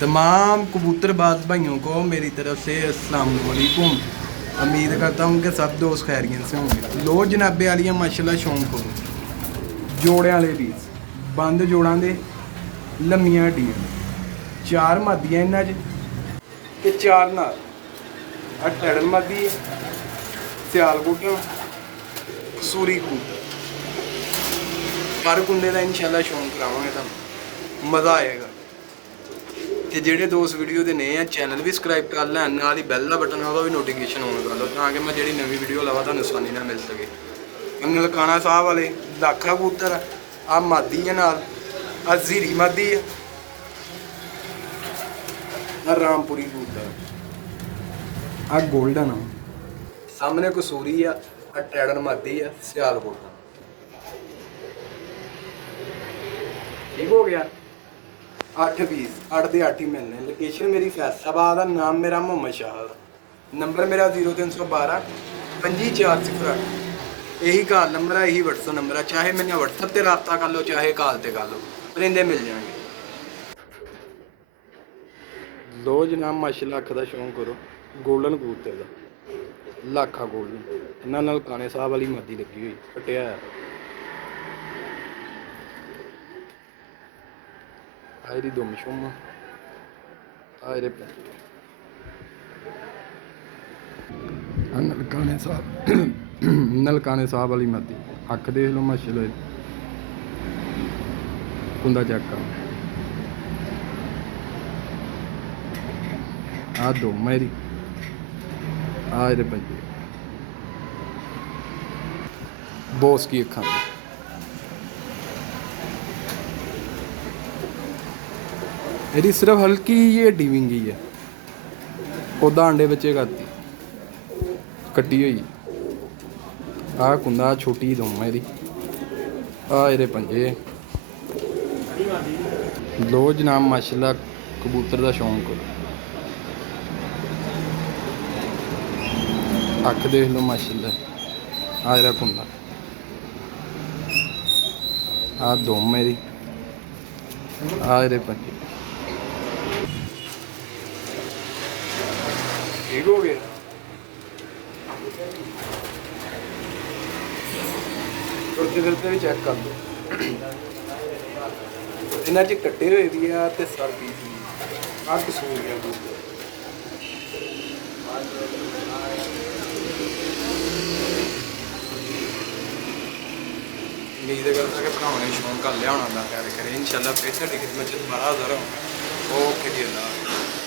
तमाम कबूतरबाज भाइयों को मेरी तरफ से अस्सलाम वालेकुम। उम्मीद करता हूँ कि सब दोस्त खैरियत से होंगे। लो जनाबे वालियाँ माशाल्लाह शौक करो जोड़े वाले पीस बंद जोड़ां दे लम्मियां हड्डियां 4 मादियां इन्हां च ते 4 नाल आ टैड़न मादी है सियालकोटियां कसूरी कबूतर पर कुंडे का इंशाल्लाह शौक करावांगे तुहानूं मज़ा आएगा। ते जेह्ड़े दोस्त वीडियो दे नए हैं चैनल भी सबसक्राइब कर लैन नाल ही बैल दा बटन ओह्दा भी नोटिफिकेशन ऑन कर लो ताकि मैं जेह्ड़ी नवी वीडियो लवां तुहानूं आसानी नाल मिल सके। नलकाना साहब वाले लाखा कबूतर आ मादी है नाल आ जीरी मादी है आ रामपुरी कबूतर आ गोल्डन आ सामने कसूरी आ टैडन मादी है सियालकोट ठीक हो गया। 8 पीस 8 के 8 ही मिलने। लोकेशन मेरी फैसलाबाद है। नाम मेरा मोहम्मद शाह नंबर मेरा 0312 25408 यही कॉल नंबर है यही व्हाट्सअप नंबर है। चाहे मैंने व्हाट्सअप पर रबता कर लो चाहे कॉल पर कर लो परिंदे मिल जाएंगे। लो जनाब माशाल्लाह अख का शौक करो गोल्डन कबूतर का लाखा गोल्डन इन्होंने नलकाने साहब वाली मादी लगी हुई कटिया आयरी दुम शुम आयरे नलकाने साहब नलकाने साहब वाली मादी अख देख लो माशाल्लाह कुंदा चेक कर आ दो मेरी आयरे पंजे बॉस की अखा मेरी सिर्फ हल्की ये हड्डी विंगी है ओदा अंडे बच्चे करती कट्टी हुई आ कुंदा छोटी दुम मेरी आ एरे पंजे लो जनाब माशाल्लाह कबूतर का शौक अख देख लो माशाल्लाह आ एरा कुंदा आ दुम मेरी आ एरे पंजे ठीक हो गया। चौथे दिल पे भी चेक कर लो इन्हां च कट्टे हुए भी आ ते सर पीस भी आ कसूर है उम्मीद करता कि भरावां ने शौक कर लिया होना अल्लाह खैर करे इंशाल्लाह फिर साडी खिदमत च दोबारा हाज़र हों। ओके जी अल्लाह।